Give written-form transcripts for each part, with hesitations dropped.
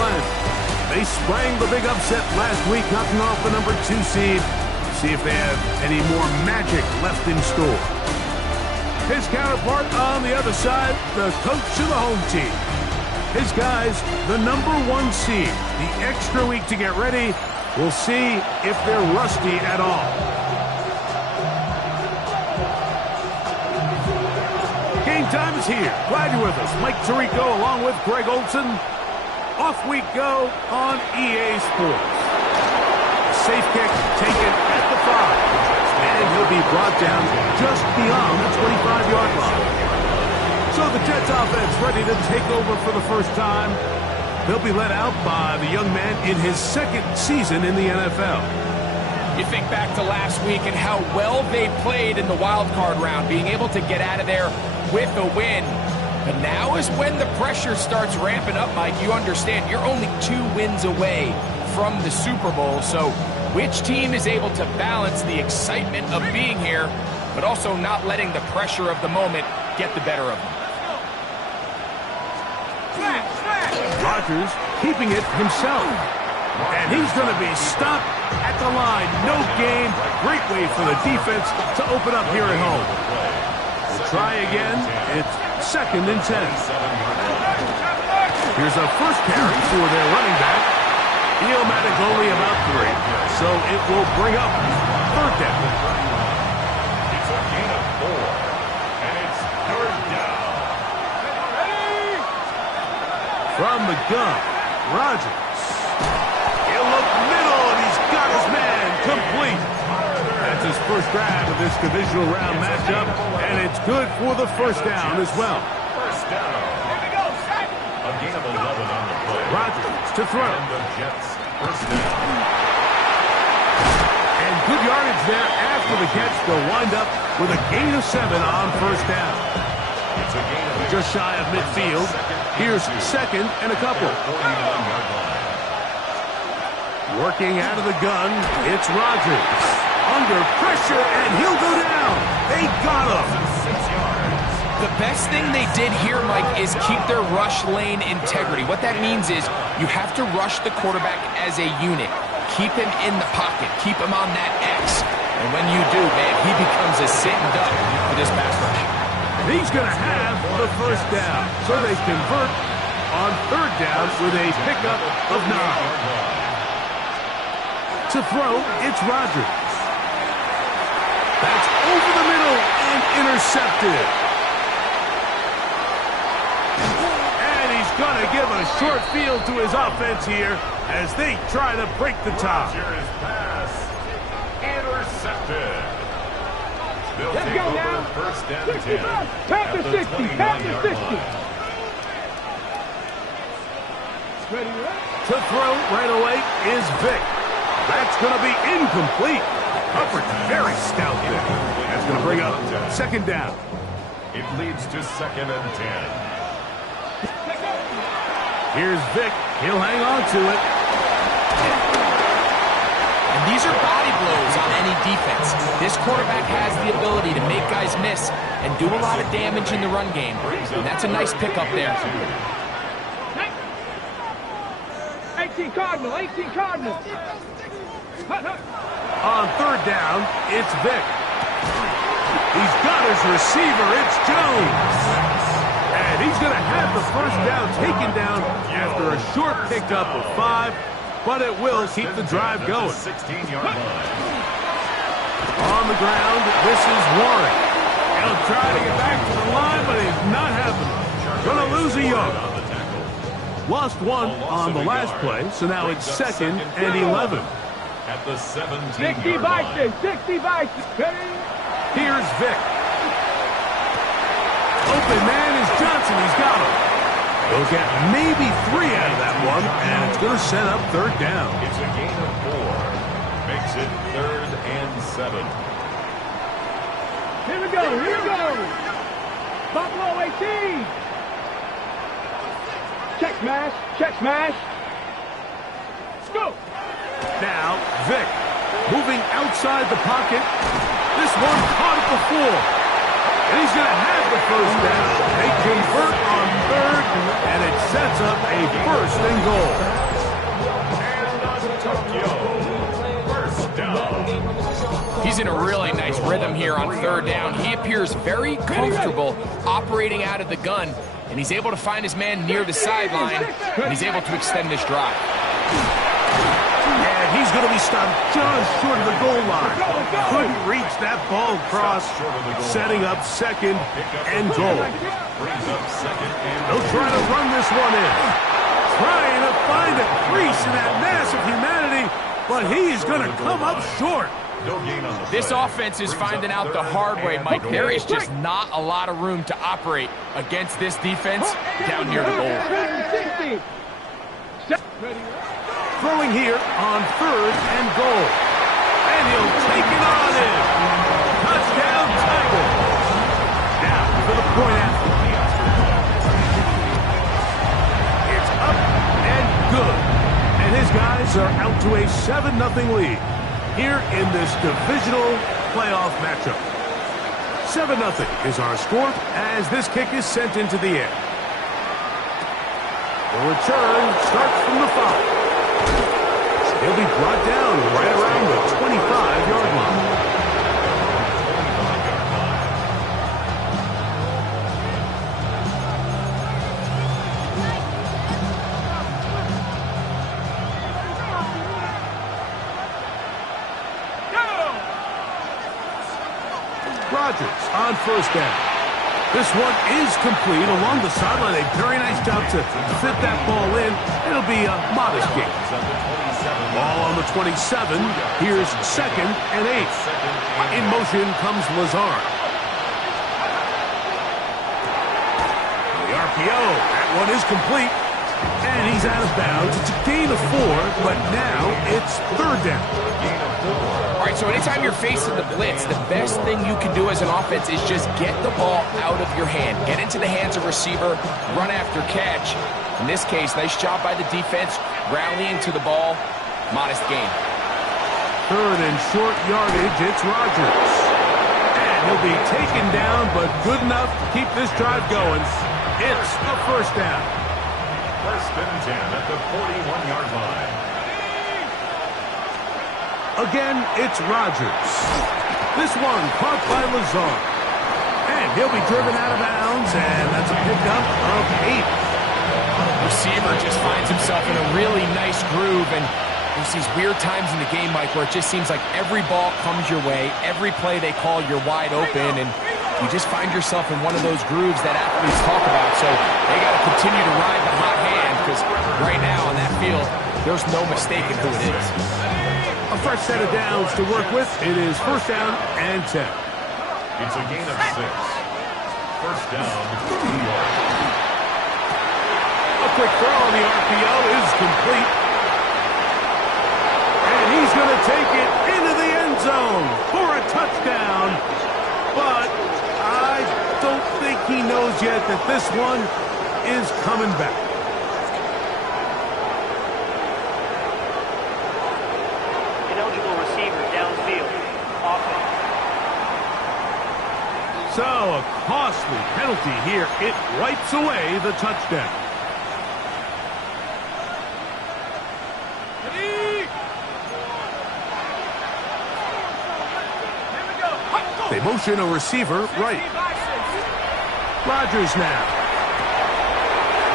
Glenn. They sprang the big upset last week, knocking off the number 2 seed. See if they have any more magic left in store. His counterpart on the other side, the coach of the home team. His guys, the number 1 seed. The extra week to get ready. We'll see if they're rusty at all. Game time is here. Glad you're with us. Mike Tirico along with Greg Olson. Off we go on EA Sports. Safe kick taken at the 5. And he'll be brought down just beyond the 25-yard line. So the Jets offense ready to take over for the first time. They'll be led out by the young man in his 2nd season in the NFL. You think back to last week and how well they played in the wild card round, being able to get out of there with a win. But now is when the pressure starts ramping up, Mike. You understand you're only 2 wins away from the Super Bowl. So which team is able to balance the excitement of being here, but also not letting the pressure of the moment get the better of them? Rodgers keeping it himself. And he's going to be stopped at the line. No gain. Great way for the defense to open up here at home. We'll try again. It's 2nd and 10. Here's a first carry for their running back. Iomatic only about 3. So it will bring up 3rd down. It's a gain of 4. And it's 3rd down. From the gun, Rodgers. He'll look middle, and he's got his man complete. That's his first grab of this divisional round matchup, and it's good for the first down as well. First down. A gain of 11 on the play. Rodgers to throw. And the Jets first down. And good yardage there after the catch. They'll wind up with a gain of 7 on first down. It's a gain of 8. Just shy of midfield. Here's 2nd and a couple. 49-yard line. Working out of the gun, it's Rodgers. Under pressure, and he'll go down. They got him. 6 yards. The best thing they did here, Mike, is keep their rush lane integrity. What that means is you have to rush the quarterback as a unit. Keep him in the pocket. Keep him on that X. And when you do, man, he becomes a sitting duck for this pass rush. He's going to have the first down. So they convert on 3rd down with a pickup of 9. To throw, it's Rodgers. That's over the middle and intercepted. And he's going to give a short field to his offense here as they try to break the tie. Rodgers pass intercepted. They'll Let's take go over now. first down 10. Pass to 60. Pass to 60. Ready, To throw right away is Vick. That's going to be incomplete. Hubbard's very stout there. That's going to bring up 2nd down. It leads to 2nd and 10. Here's Vick. He'll hang on to it. And these are body blows on any defense. This quarterback has the ability to make guys miss and do a lot of damage in the run game. And that's a nice pickup there. 18 Cardinal. 18 Cardinal. On 3rd down, it's Vick. He's got his receiver. It's Jones. And he's going to have the first down taken down after a short pickup of 5, but it will keep the drive going. 16-yard line. On the ground, this is Warren. He'll try to get back to the line, but he's not happening. Going to lose a yard. Lost 1 on the last play, so now it's 2nd and 11. At the 17-yard 60 line. Bison. 60 Bison. Here's Vick. Open man is Johnson. He's got him. He'll get maybe 3 out of that one, and it's going to set up 3rd down. It's a gain of 4. Makes it 3rd and 7. Here we go. Here we go. Buffalo 18. Check smash. Check smash. Let's go. Now, Vick, moving outside the pocket. This one caught it before. And he's going to have the first down. They convert on 3rd, and it sets up a 1st and goal. in a really nice rhythm here on third down. He appears very comfortable operating out of the gun, and he's able to find his man near the sideline, and he's able to extend this drive. And he's going to be stopped just short of the goal line. Couldn't reach that ball across, setting up second and goal. They'll try to run this one in. Trying to find a crease in that mass of humanity, but he's going to come up short. This offense is finding out the hard way, Mike. There is just not a lot of room to operate against this defense down near the goal. Throwing here on third and goal. And he'll take it on in. Touchdown, Tigers. Now for the point after. It's up and good. And his guys are out to a 7-0 lead here in this divisional playoff matchup. 7-0 is our score as this kick is sent into the air. The return starts from the 5. He'll be brought down right around the 25-yard line. Rodgers on first down. This one is complete along the sideline. A very nice job to fit that ball in. It'll be a modest gain. Ball on the 27. Here's second and 8. In motion comes Lazard. The RPO. That one is complete. And he's out of bounds. It's a gain of 4, but now it's third down. All right, so anytime you're facing the blitz, the best thing you can do as an offense is just get the ball out of your hand. Get into the hands of receiver, run after catch. In this case, nice job by the defense, rallying to the ball. Modest gain. Third and short yardage, it's Rodgers. And he'll be taken down, but good enough to keep this drive going. It's a first down. First and 10 at the 41-yard line. Again, it's Rodgers. This one caught by Lazard. And he'll be driven out of bounds, and that's a pickup of 8. Receiver just finds himself in a really nice groove, and there's these weird times in the game, Mike, where it just seems like every ball comes your way, every play they call, you're wide open, and you just find yourself in one of those grooves that athletes talk about. So they got to continue to ride the hot hand, because right now on that field, there's no mistaking who it is. A fresh set of downs to work with. It is first down and 10. It's a gain of 6. First down, 2 yards. A quick throw on the RPO is complete. And he's going to take it into the end zone for a touchdown. But I don't think he knows yet that this one is coming back. So, a costly penalty here. It wipes away the touchdown. They motion a receiver right. Rodgers now.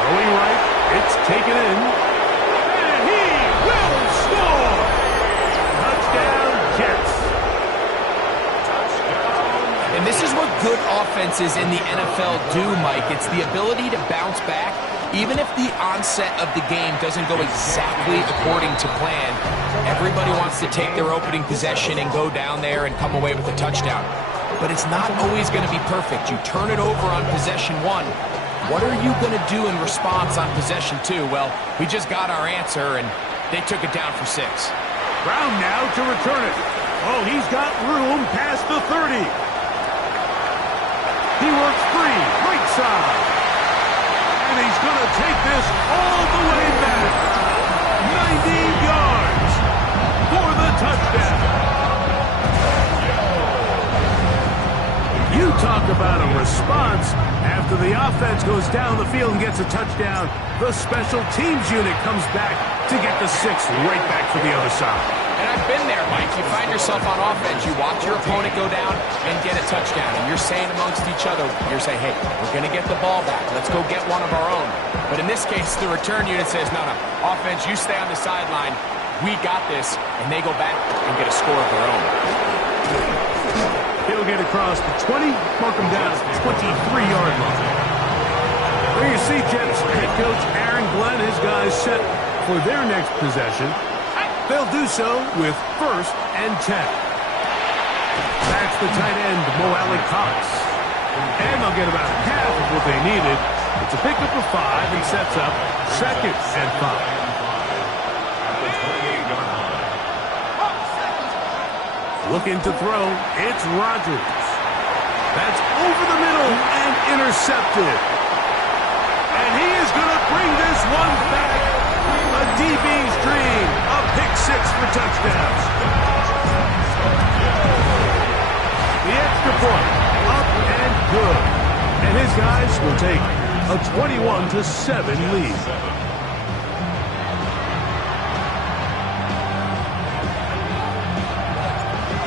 Throwing right. It's taken in. And he will score! Touchdown, Jets. And this is what good offenses in the NFL do, Mike. It's the ability to bounce back, even if the onset of the game doesn't go exactly according to plan. Everybody wants to take their opening possession and go down there and come away with a touchdown. But it's not always going to be perfect. You turn it over on possession 1. What are you going to do in response on possession 2? Well, we just got our answer, and they took it down for 6. Brown now to return it. Oh, he's got room past the 30. He works free, right side. And he's going to take this all the way back. 90 yards for the touchdown. You talk about a response after the offense. offense goes down the field and gets a touchdown, the special teams unit comes back to get the 6 right back for the other side. And I've been there, Mike. You find yourself on offense, you watch your opponent go down and get a touchdown, and you're saying amongst each other, you're saying, hey, we're going to get the ball back. Let's go get one of our own. But in this case, the return unit says, no, offense, you stay on the sideline. We got this, and they go back and get a score of their own. He'll get across the 20, mark him down at the 23-yard line. There you see Jets head coach Aaron Glenn, his guys set for their next possession. They'll do so with 1st and 10. That's the tight end, Mo Alley Cox. And they'll get about half of what they needed. It's a pickup of 5 and sets up 2nd and 5. Looking to throw, it's Rodgers. That's over the middle and intercepted. And he is going to bring this one back. A DB's dream, a pick 6 for touchdowns. The extra point, up and good. And his guys will take a 21-7 lead.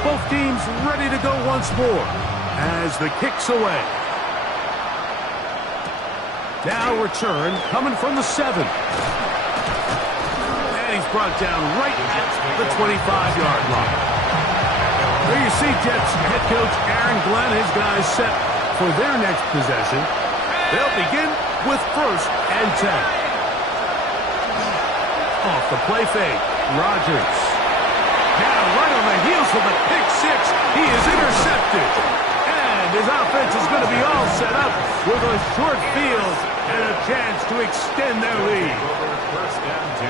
Both teams ready to go once more as the kick's away. Now return coming from the 7. And he's brought down right at the 25-yard line. There you see Jets head coach Aaron Glenn, his guys set for their next possession. They'll begin with 1st and 10. Off the play fake, Rodgers. Now right on the heels of the pick 6, he is intercepted. And his offense is going to be all set up with a short field and a chance to extend their lead. 1st and 10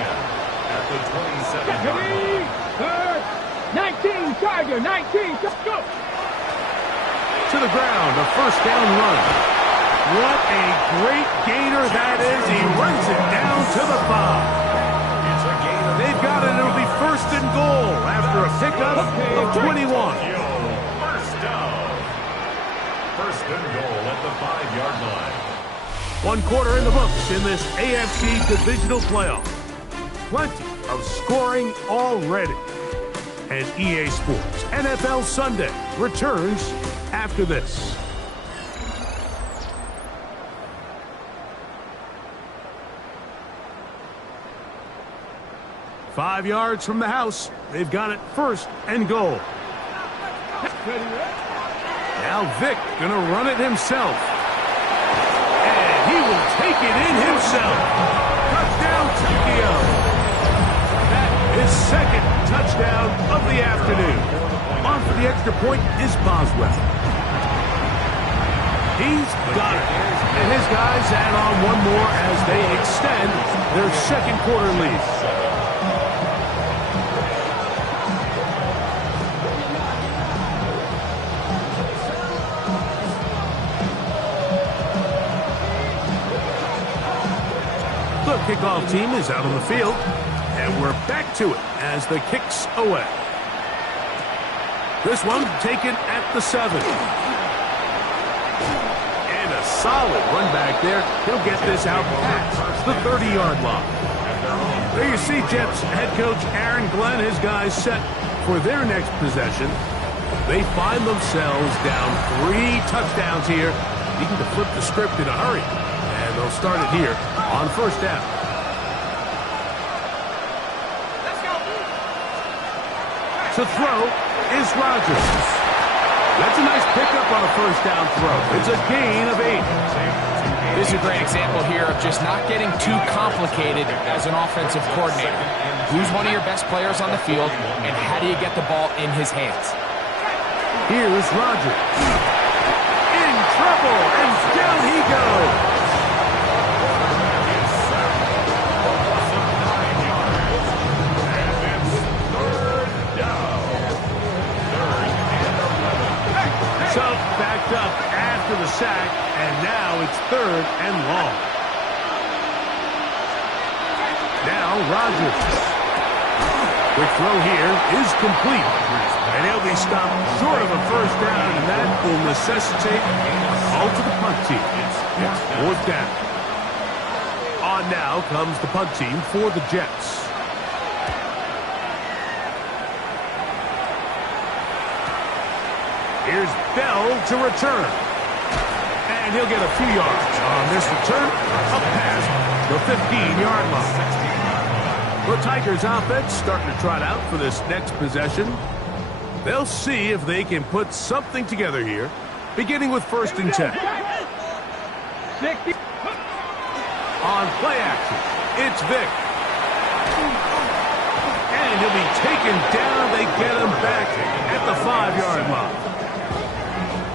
at the 27-yard line. 19, Charger, 19, let's go. To the ground, a 1st down run. What a great gainer that is. He runs it down to the 5. They've got it. It'll be 1st and goal after a pickup of 21. First down. 1st and goal at the 5-yard line. 1 quarter in the books in this AFC divisional playoff. Plenty of scoring already. And EA Sports NFL Sunday returns after this. Five yards from the house. They've got it 1st and goal. Now Vic going to run it himself. And he will take it in himself. Touchdown, Tokyo. That is 2nd touchdown of the afternoon. On for the extra point is Boswell. He's got it. And his guys add on one more as they extend their 2nd quarter lead. The kickoff team is out on the field, and we're back to it as the kick's away. This one taken at the 7. And a solid run back there. He'll get this out past the 30-yard line. There you see Jets head coach Aaron Glenn, his guys set for their next possession. They find themselves down 3 touchdowns here. Needing to flip the script in a hurry. And they'll start it here on 1st down. To throw is Rodgers. That's a nice pickup on a 1st down throw. It's a gain of 8. This is a great example here of just not getting too complicated as an offensive coordinator. Who's one of your best players on the field, and how do you get the ball in his hands? Here's Rodgers. In trouble, and down he goes. So backed up after the sack, and now it's 3rd and long. Now Rodgers. Quick throw here is complete. And he'll be stopped short of a first down, and that will necessitate a call to the punt team. It's fourth down. On now comes the punt team for the Jets. Here's Bell to return. And he'll get a few yards on this return, up past the 15-yard line. The Tigers offense starting to trot out for this next possession. They'll see if they can put something together here, beginning with 1st and 10. On play action, it's Vick. And he'll be taken down. They get him back at the 5-yard line.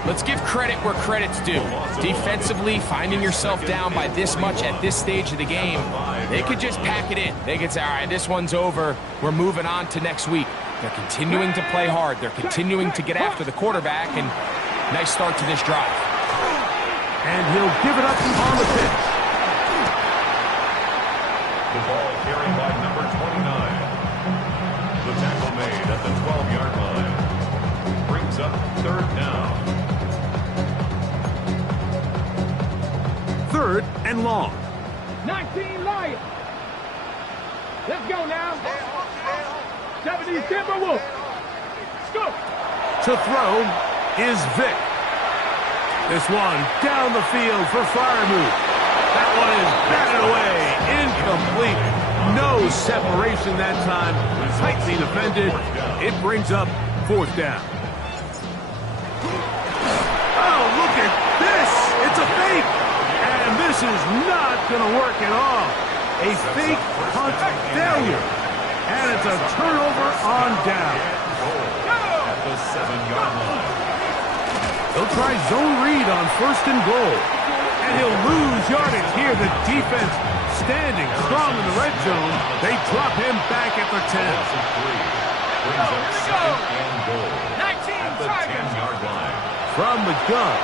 Let's give credit where credit's due. Defensively, finding yourself down by this much at this stage of the game, they could just pack it in. They could say, all right, this one's over. We're moving on to next week. They're continuing to play hard. They're continuing to get after the quarterback, and nice start to this drive. And he'll give it up on the pitch. The ball carried by number 29. The tackle made at the 12-yard line. Brings up 3rd down. 3rd and long. 19 Lions. Let's go now. 70 Timberwolves. Let's go. To throw is Vick. This one down the field for Freiermuth. That one is batted away. Incomplete. No separation that time. Tightly defended. It brings up 4th down. Oh, look at this. It's a fake. And this is not going to work at all. A fake punt failure. And it's a turnover on down. At the 7-yard line. He'll try zone read on 1st and goal. And he'll lose yardage here. The defense standing strong in the red zone. They drop him back at the 10. Brings up 2nd and goal. 19 at the 10-yard line. From the gun,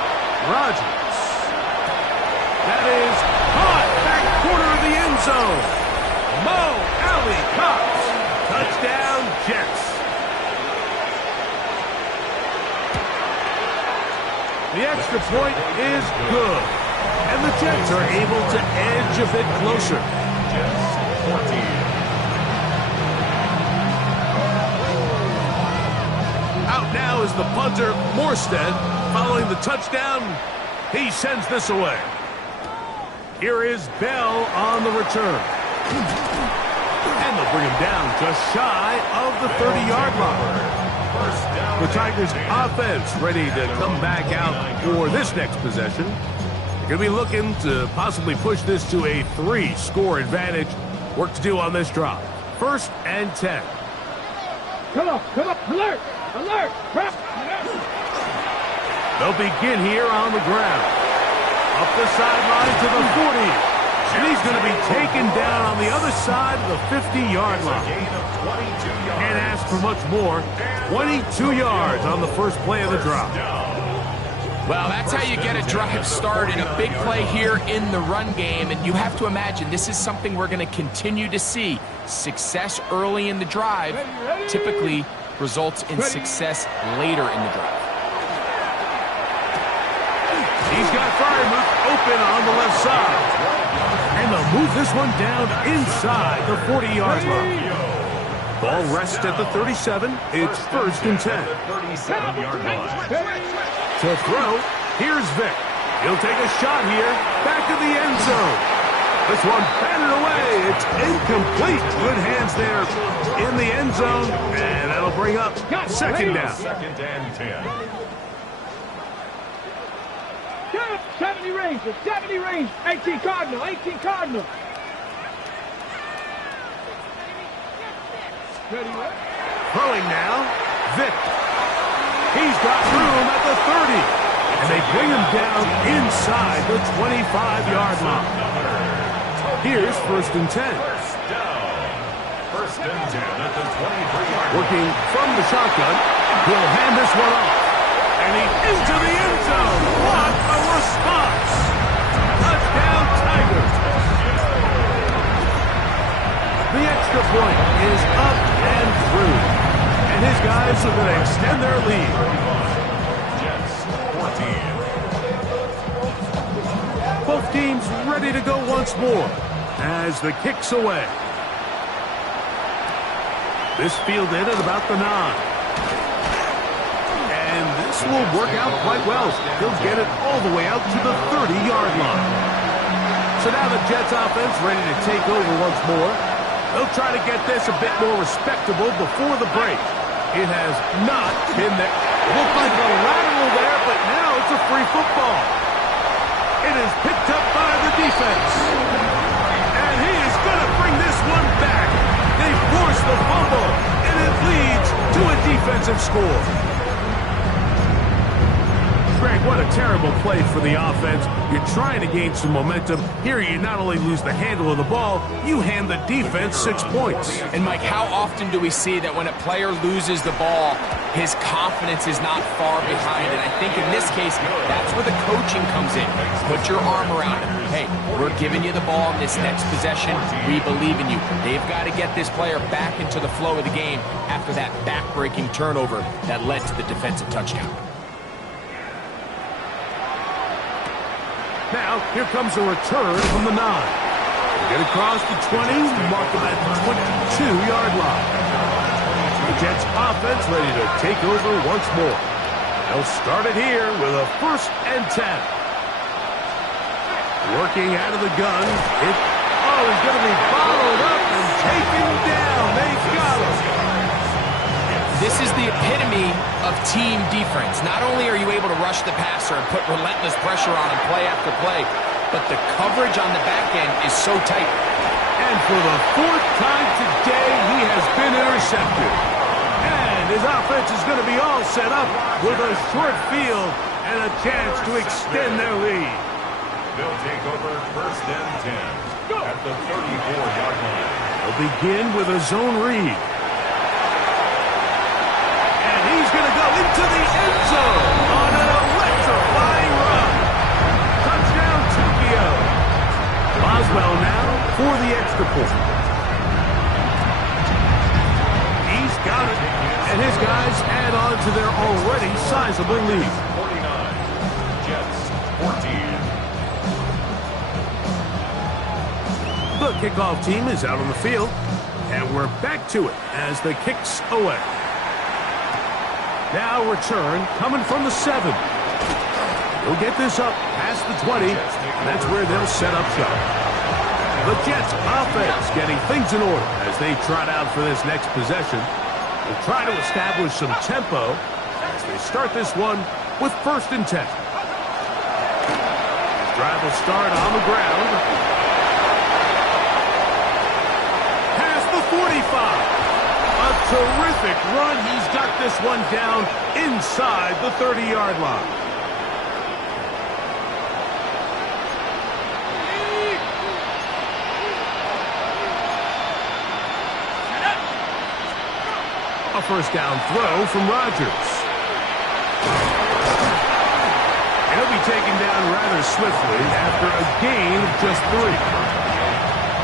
Rodgers. That is caught back corner of the end zone. Mo Alley Cox. Touchdown, Jets. The extra point is good. And the Jets are able to edge a bit closer. Jets 14. Out now is the punter, Morstead. Following the touchdown, he sends this away. Here is Bell on the return. And they'll bring him down just shy of the 30-yard line. The Tigers offense ready to come back out for this next possession. They're going to be looking to possibly push this to a 3-score advantage. Work to do on this drive. 1st and 10. Come on, alert, alert, prep. They'll begin here on the ground. Up the sideline to the 40. And he's going to be taken down on the other side of the 50-yard line. Can't ask for much more. 22 yards on the first play of the drive. Well, that's how you get a drive started. A big play here in the run game, and you have to imagine this is something we're going to continue to see. Success early in the drive typically results in success later in the drive. He's got Freiermuth open on the left side. And they'll move this one down inside the 40-yard line. Ball rests at the 37. It's 1st and 10. 37-yard line. To throw, here's Vick. He'll take a shot here, back of the end zone. This one batted away. It's incomplete. Good hands there in the end zone. And that'll bring up 2nd down. 2nd and 10. 70 Rangers, 70 Rangers, 18 Cardinal, 18 Cardinal. Throwing now, Vick. He's got room at the 30. And they bring him down inside the 25-yard line. Here's 1st and 10. First and 10 at the 23-yard line. Working from the shotgun, he'll hand this one off. And he's into the end zone. What a response. Touchdown, Tigers. The extra point is up and through. And And his guys are going to extend their lead. Jets 14. Both teams ready to go once more as the kick's away. This fielded at about the 9. And this will work out quite well. He'll get it all the way out to the 30-yard line. So now the Jets offense ready to take over once more. They'll try to get this a bit more respectable before the break. It has not been there. Looked like a lateral there, but now it's a free football. It is picked up by the defense. And he is going to bring this one back. They force the fumble, and it leads to a defensive score. Greg, what a terrible play for the offense. You're trying to gain some momentum. Here you not only lose the handle of the ball, you hand the defense 6 points. And Mike, how often do we see that when a player loses the ball, his confidence is not far behind? And I think in this case, that's where the coaching comes in. Put your arm around him. Hey, we're giving you the ball in this next possession. We believe in you. They've got to get this player back into the flow of the game after that back-breaking turnover that led to the defensive touchdown. Now, here comes a return from the 9. Get across the 20, mark them at the 22-yard line. The Jets offense ready to take over once more. They'll start it here with a 1st and 10. Working out of the gun. He's going to be followed up and taken down. They've got him. This is the epitome of team defense. Not only are you able to rush the passer and put relentless pressure on him play after play, but the coverage on the back end is so tight. And for the 4th time today, he has been intercepted. And his offense is going to be all set up with a short field and a chance to extend their lead. They'll take over 1st and 10 at the 34-yard line. They'll begin with a zone read. Into the end zone on an electrifying run. Touchdown, Tokyo. Boswell now for the extra point. He's got it, and his guys add on to their already sizable lead. 49, Jets 14. The kickoff team is out on the field, and we're back to it as the kick's away. Now return coming from the 7. He'll get this up past the 20. And that's where they'll set up shop. The Jets offense getting things in order as they trot out for this next possession. They'll try to establish some tempo as they start this one with 1st and 10. This drive will start on the ground. Past the 45. A terrific run. He's got this one down inside the 30-yard line. A 1st down throw from Rodgers. And he'll be taken down rather swiftly after a gain of just 3.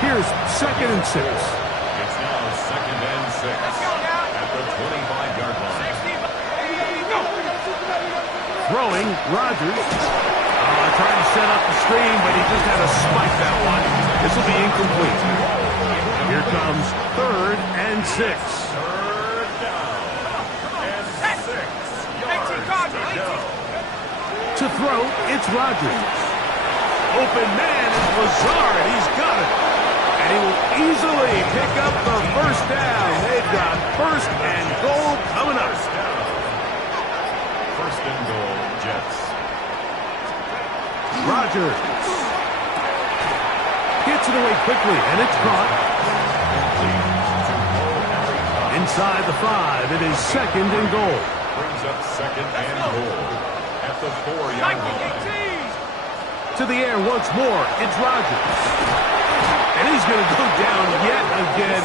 Here's 2nd and 6. It's now 2nd and 6 at the 25-yard line. Throwing, Rodgers. Trying to set up the screen, but he just had to spike that one. This will be incomplete. Here comes 3rd and 6. 3rd down. And 6 yards to go. To throw, it's Rodgers. Open man is Lazard. He's got it. And he will easily pick up the 1st down. They've got 1st and goal coming up. 1st and goal, Jets. Rodgers gets it away quickly, and it's caught. Inside the 5, it is 2nd and goal. Brings up 2nd and goal at the 4-yard line. To the air once more, it's Rodgers. And he's going to go down yet again.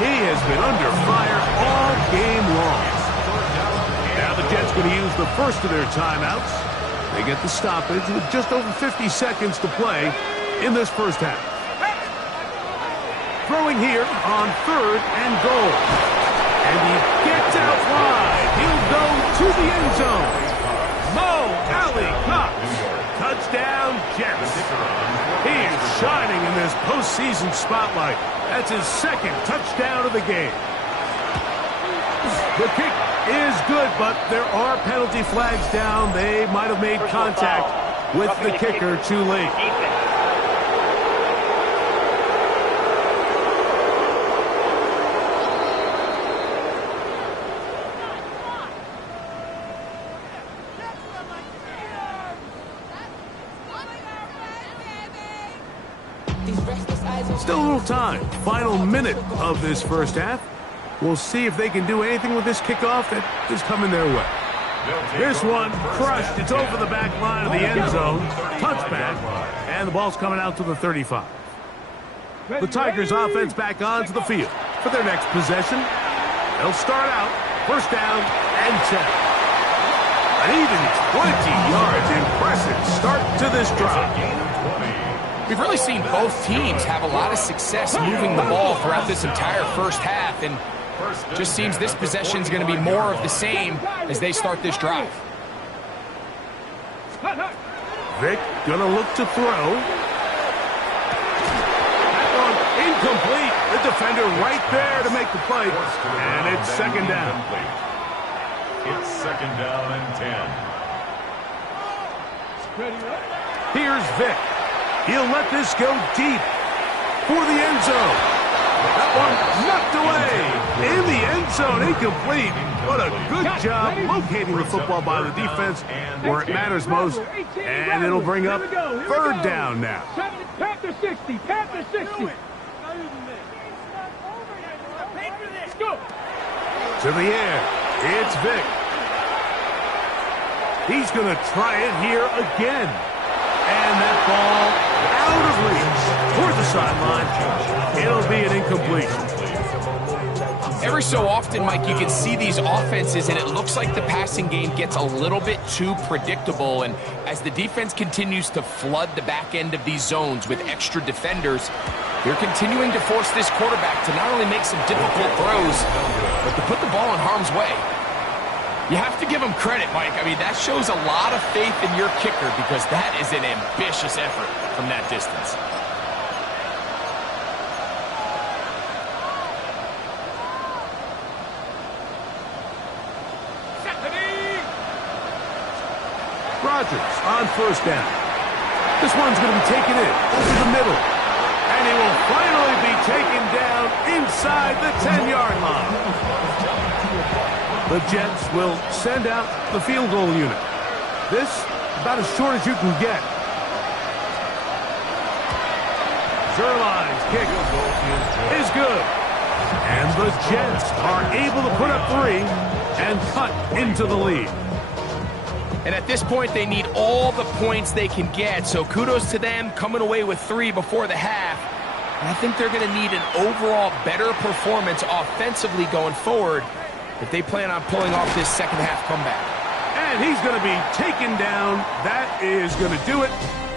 He has been under fire all game long. Now the Jets going to use the first of their timeouts. They get the stoppage with just over 50 seconds to play in this 1st half. Throwing here on 3rd and goal. And And he gets out wide. He'll go to the end zone. Mo Alley-Cox. Touchdown, Jets. He is shining in this postseason spotlight. That's his second touchdown of the game. The kick is good, but there are penalty flags down. They might have made contact with the kicker too late. Still a little time. Final minute of this first half. We'll see if they can do anything with this kickoff that is coming their way. This one crushed. It's over the back line of the end zone. Touchback. And the ball's coming out to the 35. The Tigers offense back onto the field for their next possession. They'll start out first down and 10. An even 20 yards. Impressive start to this drive. We've really seen both teams have a lot of success moving the ball throughout this entire first half, and just seems this possession is going to be more of the same as they start this drive. Vick going to look to throw. That one incomplete. The defender right there to make the play, and it's second down. It's second down and 10. Here's Vick. He'll let this go deep for the end zone. That one knocked away in the end zone, incomplete. What a good job locating the football by the defense where it matters most. And it'll bring up third down now. Panther 60, Panther 60. To the air, it's Vick. He's going to try it here again. And that ball out of reach toward the sideline. It'll be an incompletion. Every so often, Mike, you can see these offenses, and it looks like the passing game gets a little bit too predictable. And as the defense continues to flood the back end of these zones with extra defenders, they're continuing to force this quarterback to not only make some difficult throws, but to put the ball in harm's way. You have to give him credit, Mike. I mean, that shows a lot of faith in your kicker because that is an ambitious effort from that distance. Rodgers on first down. This one's going to be taken in over the middle. And he will finally be taken down inside the 10-yard line. The Jets will send out the field goal unit. This, about as short as you can get. Zuerlein's kick is good. And the Jets are able to put up 3 and cut into the lead. And at this point, they need all the points they can get. So kudos to them coming away with 3 before the half. And I think they're going to need an overall better performance offensively going forward if they plan on pulling off this second half comeback. And he's going to be taken down. That is going to do it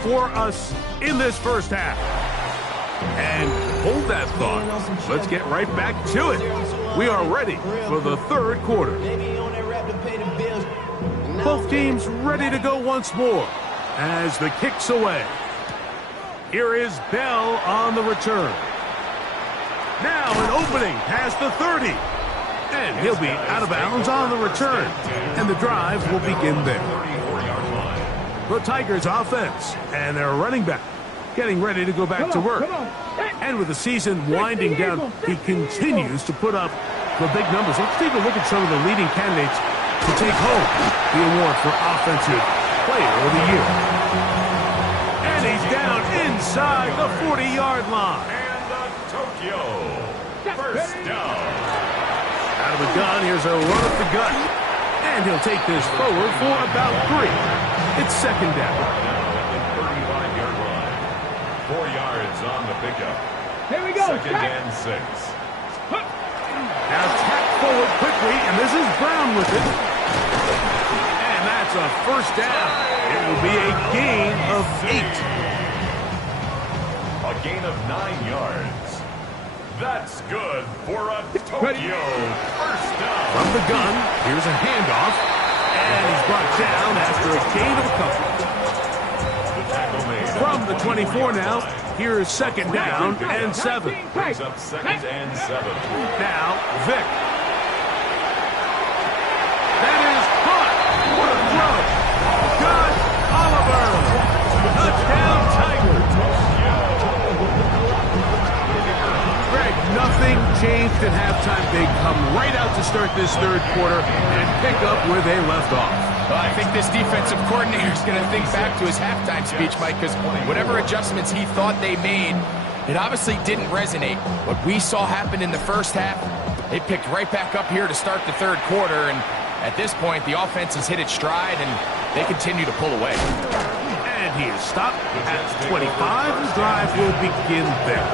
for us in this first half. And hold that thought. Let's get right back to it. We are ready for the third quarter. Both teams ready to go once more as the kick's away. Here is Bell on the return. Now an opening past the 30. And he'll be out of bounds on the return. And the drive will begin there. The Tigers offense and their running back getting ready to go back to work. And with the season winding down, he continues to put up the big numbers. Let's take a look at some of the leading candidates to take home the award for Offensive Player of the Year. And he's down inside the 40-yard line. And the Tokyo first down. Out of the gun, here's a run up the gut. And he'll take this forward for about 3. It's second down. Now at the 35-yard line. 4 yards on the pickup. Here we go. Second and 6. Now tap forward quickly, and this is Brown with it. And that's a first down. It will be a gain of 8. A gain of 9 yards. That's good for a Tokyo first down. From the gun, here's a handoff. And he's brought down after a gain of a couple. The tackle made. From the 24 now, here is second down and 7. Brings up second and 7. Now, Vic. That is caught. What a throw. Gus Oliver. Touchdown, Tigers. Greg, nothing changed at halftime. They come right out to start this third quarter and pick up where they left off. Well, I think this defensive coordinator is going to think back to his halftime speech, Mike, because whatever adjustments he thought they made, it obviously didn't resonate. What we saw happen in the first half, they picked right back up here to start the third quarter, and at this point, the offense has hit its stride, and they continue to pull away. And he is stopped at 25. The drive will begin there.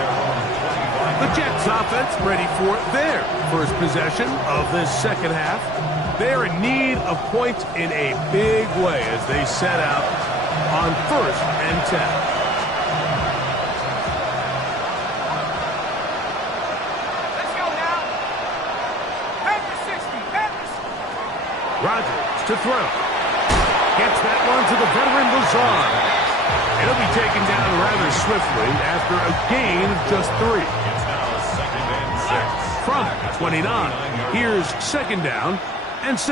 The Jets offense ready for their first possession of this second half. They're in need of points in a big way as they set out on 1st and 10. Let's go now. Packers 60. Packers. Rodgers to throw. Gets that one to the veteran Lazard. It'll be taken down rather swiftly after a gain of just 3. It's now second and 6. From 29, here's second down and 6.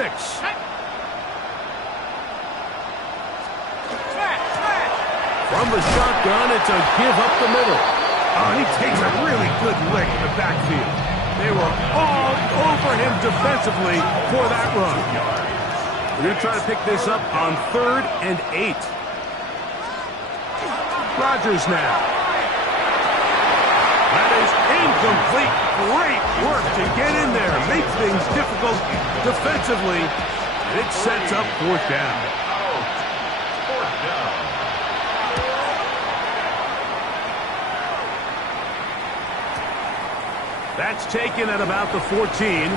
From the shotgun, it's a give up the middle. Oh, he takes a really good lick in the backfield. They were all over him defensively for that run. We're going to try to pick this up on 3rd and 8. Rodgers now. That is incomplete. Great work to get in there. Makes things difficult defensively. And it sets up 4th down. Fourth down. That's taken at about the 14.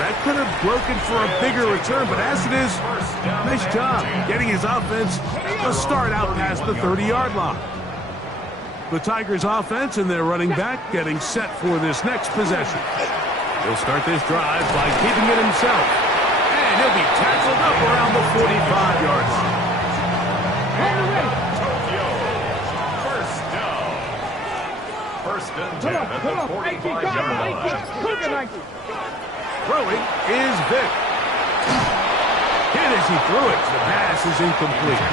That could have broken for a bigger return, but as it is, nice job getting his offense a start out past the 30-yard line. The Tigers offense and their running back getting set for this next possession. He'll start this drive by keeping it himself. And he'll be tackled up around the 45-yard line. Tokyo first down. First and 10 at the 45-yard line. Throwing is Vic. Hit as he threw it. The pass is incomplete.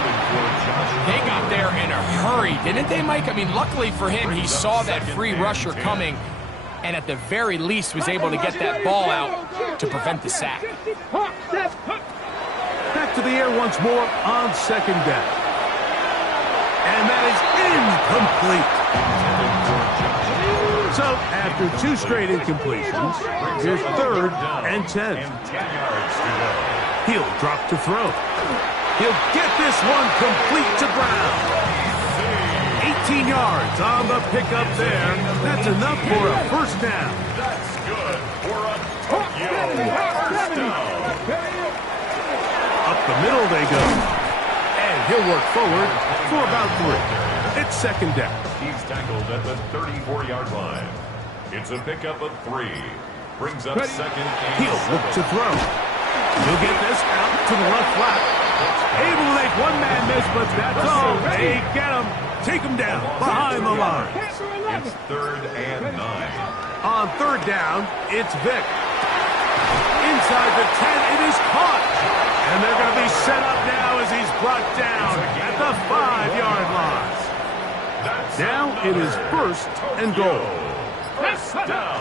They got there in a hurry, didn't they, Mike? I mean, luckily for him, he saw that free rusher coming and at the very least was able to get that ball out to prevent the sack. Back to the air once more on second down. And that is incomplete. So, after 2 straight incompletions, here's 3rd and 10. He'll drop to throw. He'll get this one complete to Brown. 18 yards on the pickup there. That's enough for a first down. That's good for a Tokyo first down. Up the middle they go. And he'll work forward for about 3. It's second down. He's tackled at the 34-yard line. It's a pickup of 3. Brings up second and He'll look to throw. He'll get this out to the left flat. Able to make one man miss, but that's all. They get him. Take him down behind the line. It's 3rd and 9. On 3rd down, it's Vic. Inside the 10, it is caught. And they're going to be set up now as he's brought down at the 5-yard line. Now it is 1st and goal. First down.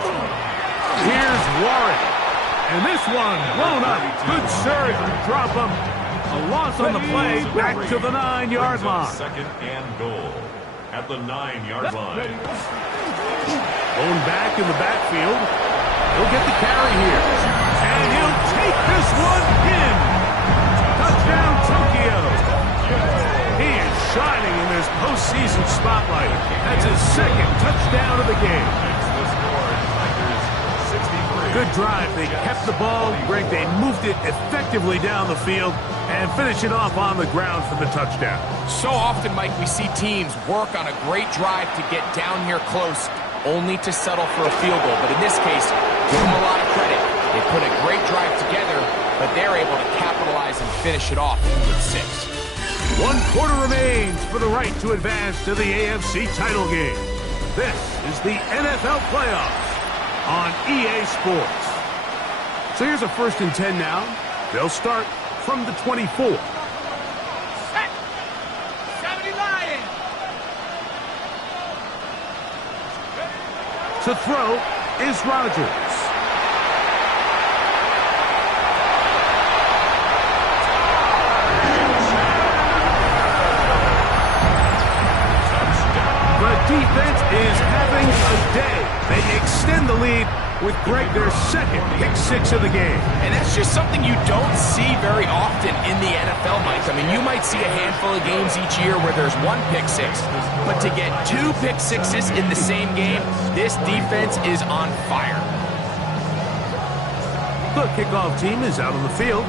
Here's Warren. And this one blown up. Good surge to drop him. A loss on the play back to the 9-yard line. Second and goal at the 9-yard line. Going back in the backfield. He'll get the carry here. And he'll take this one in. Touchdown, Tokyo. He is shining in this postseason spotlight. That's his 2nd touchdown of the game. Good drive. They kept the ball. Greg, they moved it effectively down the field and finish it off on the ground for the touchdown. So often, Mike, we see teams work on a great drive to get down here close, only to settle for a field goal. But in this case, give them a lot of credit. They put a great drive together, but they're able to capitalize and finish it off with 6. 1 quarter remains for the right to advance to the AFC title game. This is the NFL playoffs on EA Sports. So here's a 1st and 10 now. They'll start from the 24. Set. 70 Lions. To throw is Rodgers. The defense is having a day. They extend the lead with Greg their 2nd pick-6 of the game. And that's just something you don't see very often in the NFL, Mike. I mean, you might see a handful of games each year where there's 1 pick-6, but to get 2 pick-6s in the same game, this defense is on fire. The kickoff team is out on the field,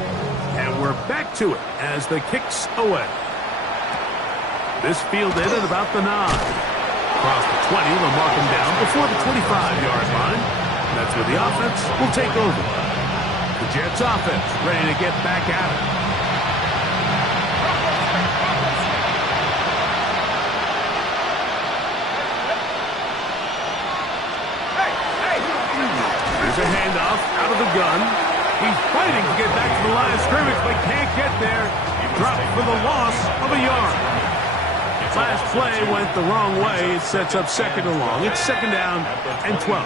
and we're back to it as the kick's away. This fielded at about the 9. Across the 20, they'll mark him down before the 25-yard line. That's where the offense will take over. The Jets offense ready to get back at it. There's a handoff out of the gun. He's fighting to get back to the line of scrimmage, but can't get there. Dropped for the loss of a yard. Last play went the wrong way. It sets up 2nd and long. It's 2nd down and 12.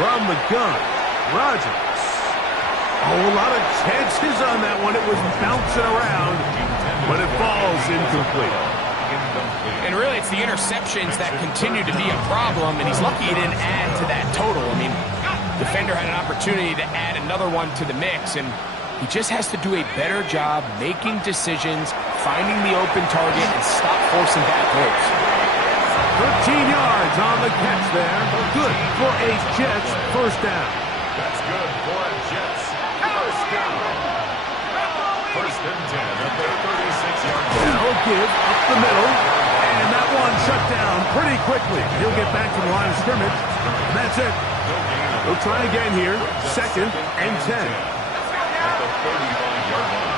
From the gun, Rodgers. Oh, a lot of chances on that one. It was bouncing around, but it falls incomplete. And really, it's the interceptions that continue to be a problem, and he's lucky he didn't add to that total. I mean, defender had an opportunity to add another one to the mix, and he just has to do a better job making decisions, finding the open target, and stop forcing bad throws. 13 yards on the catch there. Good for a Jets 1st down. That's good for a Jets 1st down. 1st and 10 at the 36-yard line. They'll give up the middle, and that one shut down pretty quickly. He'll get back to the line of scrimmage, and that's it. We'll try again here, 2nd and 10. At the 35-yard line.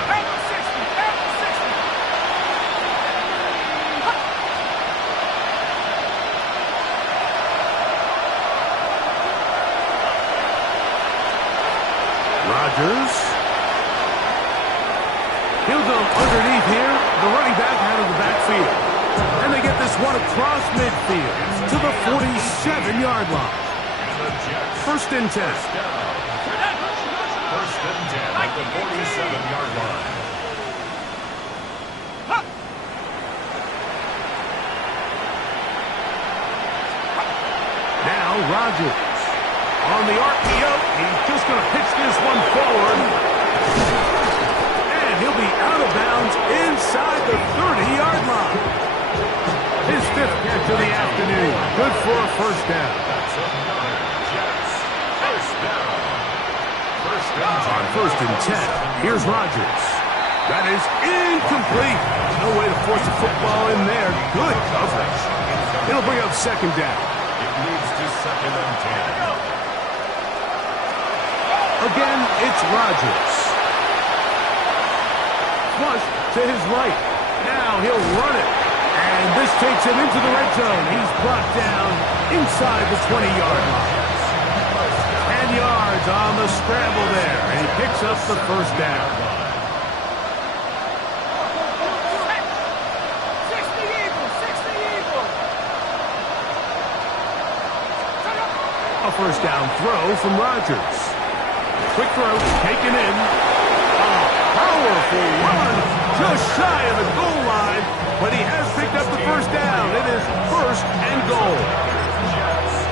Rodgers. He'll go underneath here. The running back out of the backfield. And they get this one across midfield to the 47-yard line. 1st and 10. 1st and 10 at the 47-yard line. Now Rodgers. On the RPO, he's just going to pitch this one forward. And he'll be out of bounds inside the 30-yard line. His 5th catch of the afternoon. Good for a 1st down. That's another Jets 1st down. 1st and 10. On 1st and 10, here's Rodgers. That is incomplete. No way to force the football in there. Good coverage. It'll bring up 2nd down. It leads to 2nd and 10. Again, it's Rodgers. Flush to his right. Now he'll run it. And this takes him into the red zone. He's brought down inside the 20-yard line. 10 yards on the scramble there. And he picks up the 1st down. 60 Eagles, 60 Eagles. A 1st down throw from Rodgers. Quick throw, taken in. A powerful run, just shy of the goal line, but he has picked up the 1st down. It is 1st and goal.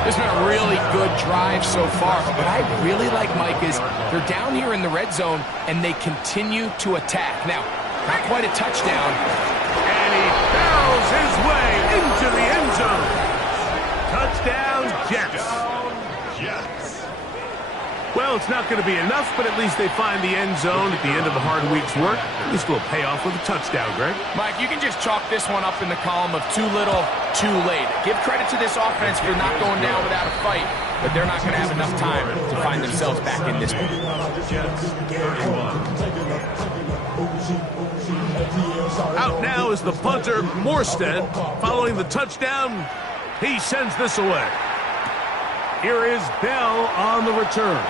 This has been a really good drive so far. What I really like, Mike, is they're down here in the red zone, and they continue to attack. Now, not quite a touchdown. And he barrels his way into the end zone. Touchdown, Jets. Jets. Well, it's not going to be enough, but at least they find the end zone at the end of a hard week's work. At least we'll pay off with a touchdown, Greg. Mike, you can just chalk this one up in the column of too little, too late. Give credit to this offense for not going down without a fight, but they're not going to have enough time to find themselves back in this one. Out now is the punter, Morstead. Following the touchdown, he sends this away. Here is Bell on the return.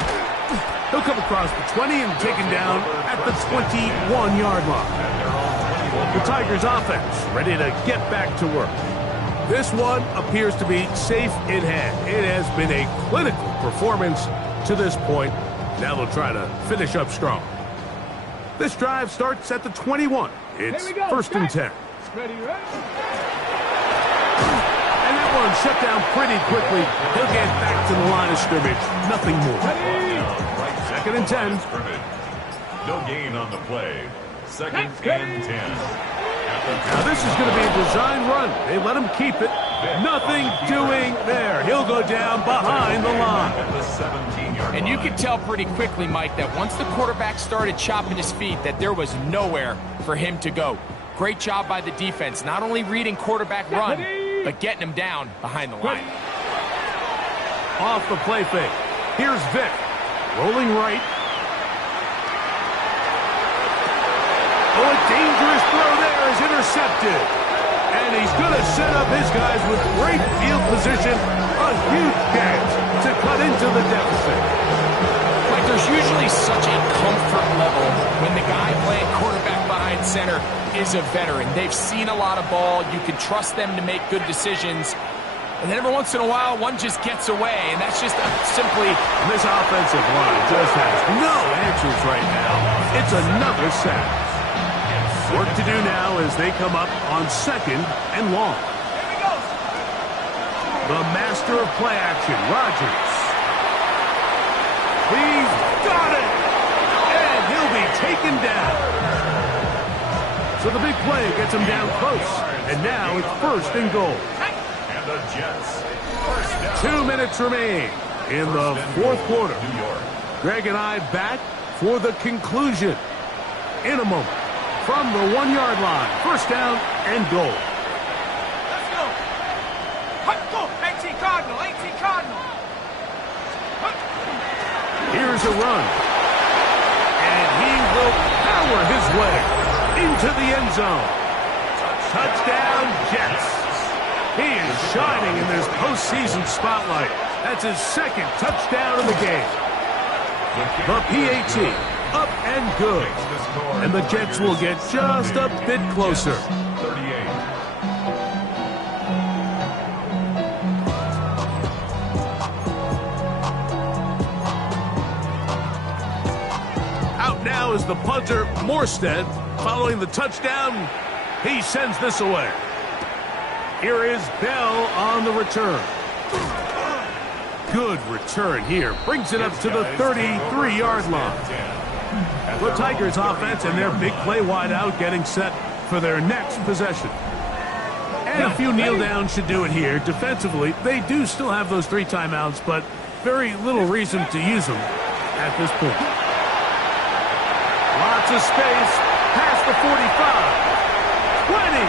He'll come across the 20 and taken down at the 21-yard line. The Tigers offense ready to get back to work. This one appears to be safe in hand. It has been a clinical performance to this point. Now they'll try to finish up strong. This drive starts at the 21. It's first and 10. Ready, ready. And that one shut down pretty quickly. He'll get back to the line of scrimmage. Nothing more. Second and 10. No gain on the play. Second and 10. Now this is going to be a design run. They let him keep it. Nothing doing there. He'll go down behind the line. And you could tell pretty quickly, Mike, that once the quarterback started chopping his feet, that there was nowhere for him to go. Great job by the defense, not only reading quarterback run, but getting him down behind the line. Off the play fake. Here's Vick. Rolling right. Oh, a dangerous throw there is intercepted. And he's going to set up his guys with great field position. A huge catch to cut into the deficit. Like, there's usually such a comfort level when the guy playing quarterback behind center is a veteran. They've seen a lot of ball. You can trust them to make good decisions. And then every once in a while, one just gets away, and that's just simply... This offensive line just has no answers right now. It's another sack. Work to do now as they come up on second and long. The master of play action, Rodgers. He's got it! And he'll be taken down. So the big play gets him down close. And now it's first and goal. And the Jets. First down. 2 minutes remain in the fourth quarter. New York. Greg and I back for the conclusion in a moment. From the 1-yard line, first down and goal. Let's go. Let's go. 18 Cardinal, 18 Cardinal. Here's a run. And he will power his way into the end zone. Touchdown, Jets. He is shining in this postseason spotlight. That's his second touchdown of the game. The PAT. Up and good. And the Jets will get just a bit closer. 38. Out now is the punter, Morstead. Following the touchdown, he sends this away. Here is Bell on the return. Good return here. Brings it up to the 33-yard line. The Tigers offense and their big play wide out getting set for their next possession. And a few kneel downs should do it here. Defensively, they do still have those 3 timeouts, but very little reason to use them at this point. Lots of space past the 45, 20,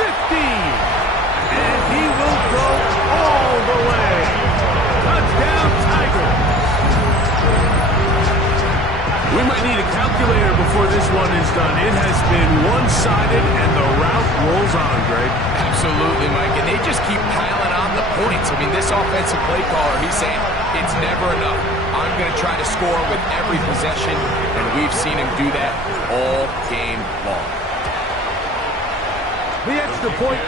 15, and he will go all the way. Touchdown, Tigers. We might need a calculator before this one is done. It has been one-sided, and the route rolls on, Greg. Absolutely, Mike, and they just keep piling on the points. I mean, this offensive play caller, he's saying it's never enough. I'm going to try to score with every possession, and we've seen him do that all game long. The extra point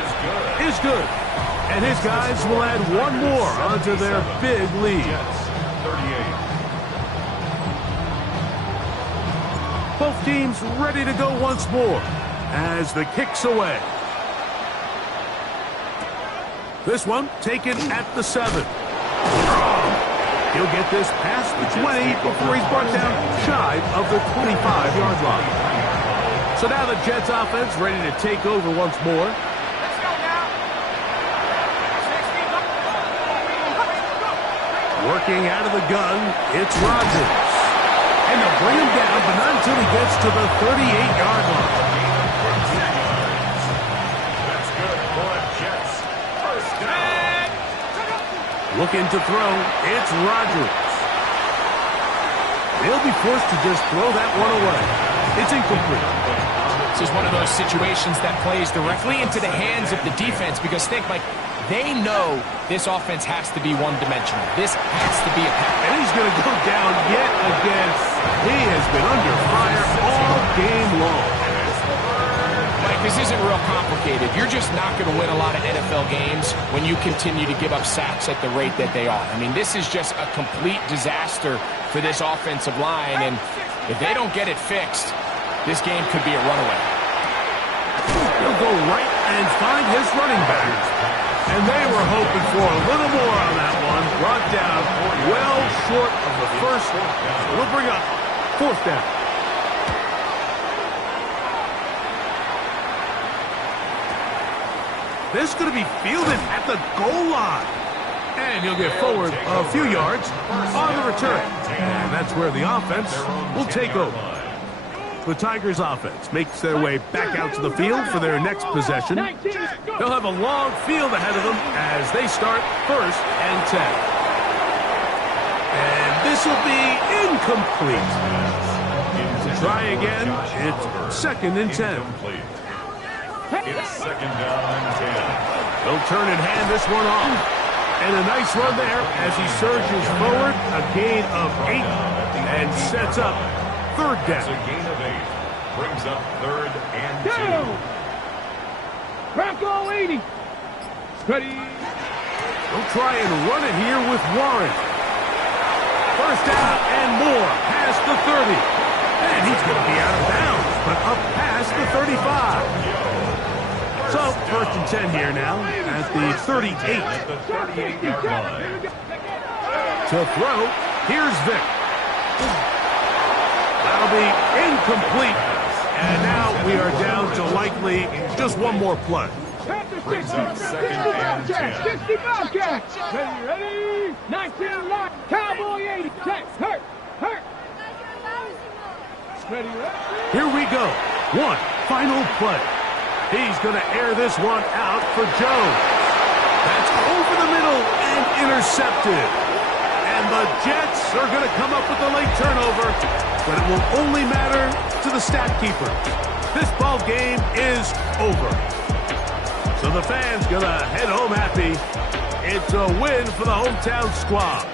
is good, and his guys will add one more onto their big lead. 38. Both teams ready to go once more as the kick's away. This one taken at the 7. He'll get this past the 20 before he's brought down shy of the 25-yard line. So now the Jets offense ready to take over once more. Let's go now. Work Looking out of the gun, it's Rodgers. And they'll bring him down, but not until he gets to the 38-yard line. That's good for a Jets. First down. Looking to throw, it's Rodgers. They'll be forced to just throw that one away. It's incomplete. This is one of those situations that plays directly into the hands of the defense because think, Mike, they know this offense has to be one-dimensional. This has to be a pass. And he's going to go down yet again. He has been under fire all game long. Mike, this isn't real complicated. You're just not going to win a lot of NFL games when you continue to give up sacks at the rate that they are. I mean, this is just a complete disaster for this offensive line, and if they don't get it fixed, this game could be a runaway. He'll go right and find his running back. And they were hoping for a little more on that one. Brought down well short of the first. We'll bring up fourth down. This is going to be fielded at the goal line. And he'll get forward a few yards on the return. And that's where the offense will take over. The Tigers offense makes their way back out to the field for their next possession. They'll have a long field ahead of them as they start 1st and 10. And this will be incomplete. To try again, it's 2nd and 10. It's 2nd down and 10. They'll turn and hand this one off. And a nice run there as he surges forward, a gain of 8, and sets up 3rd down. It's a gain of 8. Brings up 3rd and 2. Bronco 80. Ready. They'll try and run it here with Warren. 1st down and more past the 30. And he's going to be out of bounds, but up past the 35. So 1st and 10 here now at the 38. At the 38-yard line. To throw, here's Vic. That'll be incomplete. And now we are down to likely just one more play. Brings up 2nd and 10. 60 Bobcats. Ready? 19 line. Cowboy 80. Check. Hurt. Ready? Here we go. One final play. He's going to air this one out for Jones. That's over the middle and intercepted. And the Jets are going to come up with a late turnover, but it will only matter to the stat keeper. This ball game is over. So the fans going to head home happy. It's a win for the hometown squad.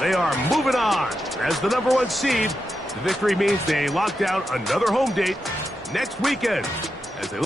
They are moving on as the #1 seed. The victory means they lock down another home date next weekend as they